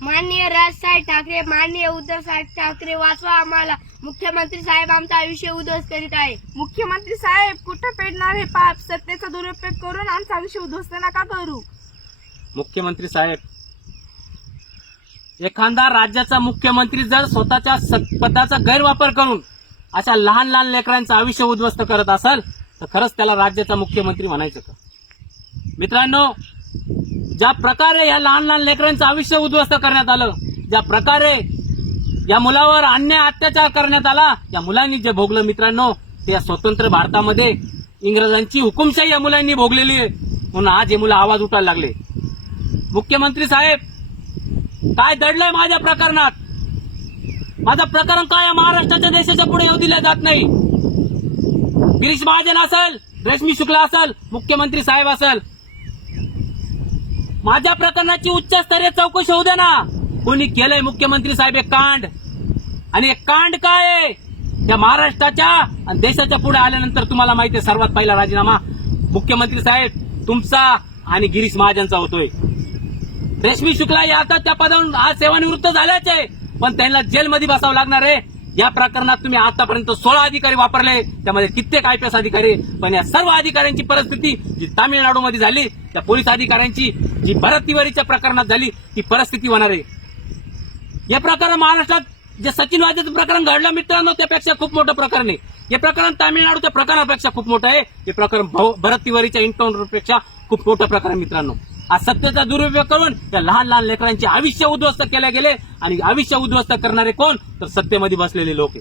माननीय राजसाहेब ठाकरे, माननीय उद्धव साहेब ठाकरे, वाचवा आम्हाला. मुख्यमंत्री साहेब आमचं आयुष्य उद्ध्वस्त करीत आहे. मुख्यमंत्री साहेब, कुठं पेडणार हे पाप? सत्तेचा दुरुपयोग करून आमचं आयुष्य उद्ध्वस्त नका करू. मुख्यमंत्री साहेब, एखादा राज्याचा मुख्यमंत्री जर स्वतःच्या पदाचा गैरवापर करून अशा लहान लहान लेकरांचं आयुष्य उद्ध्वस्त करत असेल तर खरंच त्याला राज्याचा मुख्यमंत्री म्हणायचं का? मित्रांनो, ज्या प्रकारे या लहान लहान लेकरांचं आयुष्य उद्ध्वस्त करण्यात आलं, ज्या प्रकारे या मुलावर अन्याय अत्याचार करण्यात आला, या मुलांनी जे भोगलं मित्रांनो, ते या स्वतंत्र भारतामध्ये इंग्रजांची हुकुमशाही या मुलांनी भोगलेली आहे. म्हणून आज हे मुलं आवाज उठायला लागले. मुख्यमंत्री साहेब, काय दडलंय माझ्या प्रकरणात? माझं प्रकरण काय या महाराष्ट्राच्या देशाच्या पुढे येऊ दिलं जात नाही. गिरीश महाजन असेल, रेशमी शुक्ला असेल, मुख्यमंत्री साहेब असेल, माझ्या प्रकरणाची उच्चस्तरीय चौकशी होऊ द्या ना. कोणी केलंय मुख्यमंत्री साहेब एक कांड? आणि एक कांड काय आहे? त्या महाराष्ट्राच्या आणि देशाच्या पुढे आल्यानंतर तुम्हाला माहिती आहे, सर्वात पहिला राजीनामा मुख्यमंत्री साहेब तुमचा आणि गिरीश महाजनचा होतोय. रेशमी शुक्ला या आता त्या पदावरून आज सेवानिवृत्त झाल्याच आहे, पण त्यांना जेलमध्ये बसावं लागणार आहे. या प्रकरणात तुम्ही आतापर्यंत 16 अधिकारी वापरले, त्यामध्ये कित्येक IPS अधिकारी, पण या सर्व अधिकाऱ्यांची परिस्थिती जी तामिळनाडूमध्ये झाली, त्या पोलीस अधिकाऱ्यांची जी भरत तिवारीच्या प्रकरणात झाली, ती परिस्थिती होणार आहे. या प्रकरण महाराष्ट्रात जे सचिन वाजेचं प्रकरण घडलं मित्रांनो, त्यापेक्षा खूप मोठं प्रकरण आहे. हे प्रकरण तामिळनाडूच्या प्रकरणापेक्षा खूप मोठं आहे. हे प्रकरण भरत तिवारीच्या एन्काउंटरपेक्षा खूप मोठं प्रकरण मित्रांनो. आज सत्तेचा दुरुपयोग करून या लहान लहान लेकरांचे आयुष्य उद्ध्वस्त केले गेले, आणि आयुष्य उद्ध्वस्त करणारे कोण? तर सत्तेमध्ये बसलेले लोक.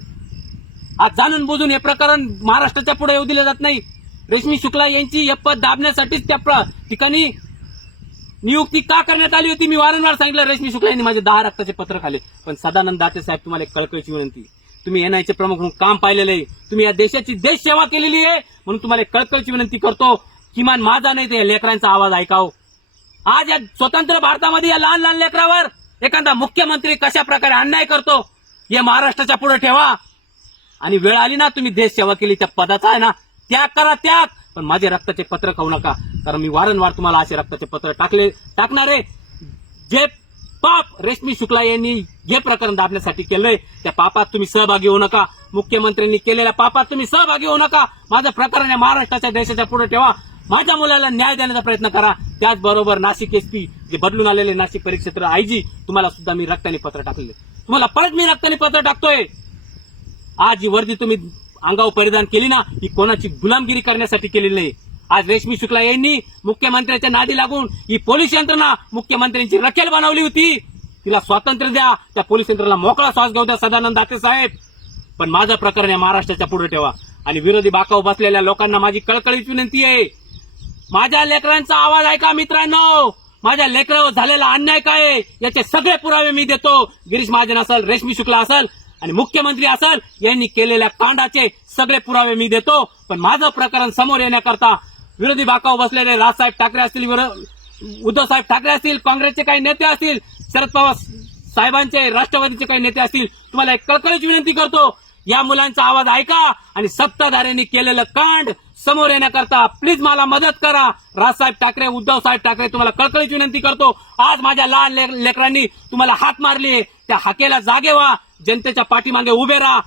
आज जाणून बुजून हे प्रकरण महाराष्ट्राच्या पुढे येऊ दिले जात नाही. रेशमी शुक्ला यांची हे पद दाबण्यासाठीच त्या ठिकाणी नियुक्ती का करण्यात आली होती? मी वारंवार सांगितलं, रेशमी शुक्ला यांनी माझे 10 रक्ताचे पत्र खाल्ले. पण सदानंद दाते साहेब, तुम्हाला एक कळकळीची विनंती, तुम्ही NIA चे प्रमुख म्हणून काम पाहिलेलं आहे, तुम्ही या देशाची देश सेवा केलेली आहे, म्हणून तुम्हाला एक कळकळीची विनंती करतो, किमान माझा नाही तर या लेकरांचा आवाज ऐकाव. आज या स्वतंत्र भारतामध्ये या लहान लहान लेकरावर एखादा मुख्यमंत्री कशा प्रकारे अन्याय करतो हे महाराष्ट्राच्या पुढे ठेवा. आणि वेळ आली ना, तुम्ही देश सेवा केली, त्या पदाचा आहे ना त्याग करा, त्याग. पण माझे रक्ताचे पत्र खाऊ नका, कारण मी वारंवार तुम्हाला असे रक्ताचे पत्र टाकणारे. जे पाप रेशमी शुक्ला यांनी हे प्रकरण दाबण्यासाठी केलंय, त्या पापात तुम्ही सहभागी होऊ नका. मुख्यमंत्र्यांनी केलेल्या पापात तुम्ही सहभागी होऊ नका. माझं प्रकरण या महाराष्ट्राच्या देशाच्या पुढे ठेवा. माझ्या मुलाला न्याय देण्याचा प्रयत्न करा. त्याचबरोबर नाशिक SP जे बदलून आलेले नाशिक परिक्षेत्र IG, तुम्हाला सुद्धा मी रक्ताने पत्र टाकले. तुम्हाला परत मी रक्ताने पत्र टाकतोय. आज जी वर्दी तुम्ही अंगावर परिधान केली ना, ही कोणाची गुलामगिरी करण्यासाठी केलेली नाही. आज रेशमी शुक्ला यांनी मुख्यमंत्र्यांच्या नादी लागून ही पोलीस यंत्रणा मुख्यमंत्र्यांची रखेल बनवली होती. तिला स्वातंत्र्य द्या, त्या पोलीस यंत्रणेला मोकळा श्वास घेऊ द्या सदानंद दाते साहेब. पण माझं प्रकरण या महाराष्ट्राच्या पुढे ठेवा. आणि विरोधी बाकावर बसलेल्या लोकांना माझी कळकळीची विनंती आहे, माझ्या लेकरांचा आवाज ऐका मित्रांनो. माझ्या लेकरावर झालेला अन्याय काय आहे याचे सगळे पुरावे मी देतो. गिरीश महाजन असेल, रेशमी शुक्ला असेल आणि मुख्यमंत्री असेल, यांनी केलेल्या कांडाचे सगळे पुरावे मी देतो. पण माझं प्रकरण समोर येण्याकरता विरोधी बाकावर बसलेले राजसाहेब ठाकरे असतील, उद्धव साहेब ठाकरे असतील, काँग्रेसचे काही नेते असतील, शरद पवार साहेबांचे राष्ट्रवादीचे काही नेते असतील, तुम्हाला एक कळकळीची विनंती करतो, या मुलांचा आवाज ऐका आणि सत्ताधाऱ्यांनी केलेलं कांड समोर येण्याकरता प्लीज मला मदत करा. राजसाहेब ठाकरे, उद्धव साहेब ठाकरे, तुम्हाला कळकळीची विनंती करतो. आज माझ्या लहान लेकरांनी तुम्हाला हाक मारली, त्या हाकेला जागे व्हा, जनतेच्या पाठीमागे उभे राहा.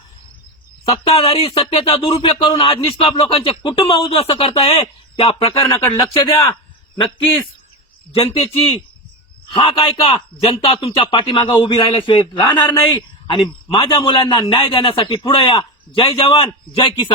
सत्ताधारी सत्तेचा दुरुपयोग करून आज निष्पाप लोकांचे कुटुंब उद्ध्वस्त करताय, त्या प्रकरणाकडे लक्ष द्या. नक्कीच जनतेची हाक ऐका. जनता तुमच्या पाठीमागे उभी राहिल्याशिवाय राहणार नाही. आणि माझ्या मुलांना न्याय देण्यासाठी पुढे या. जय जवान, जय किसान.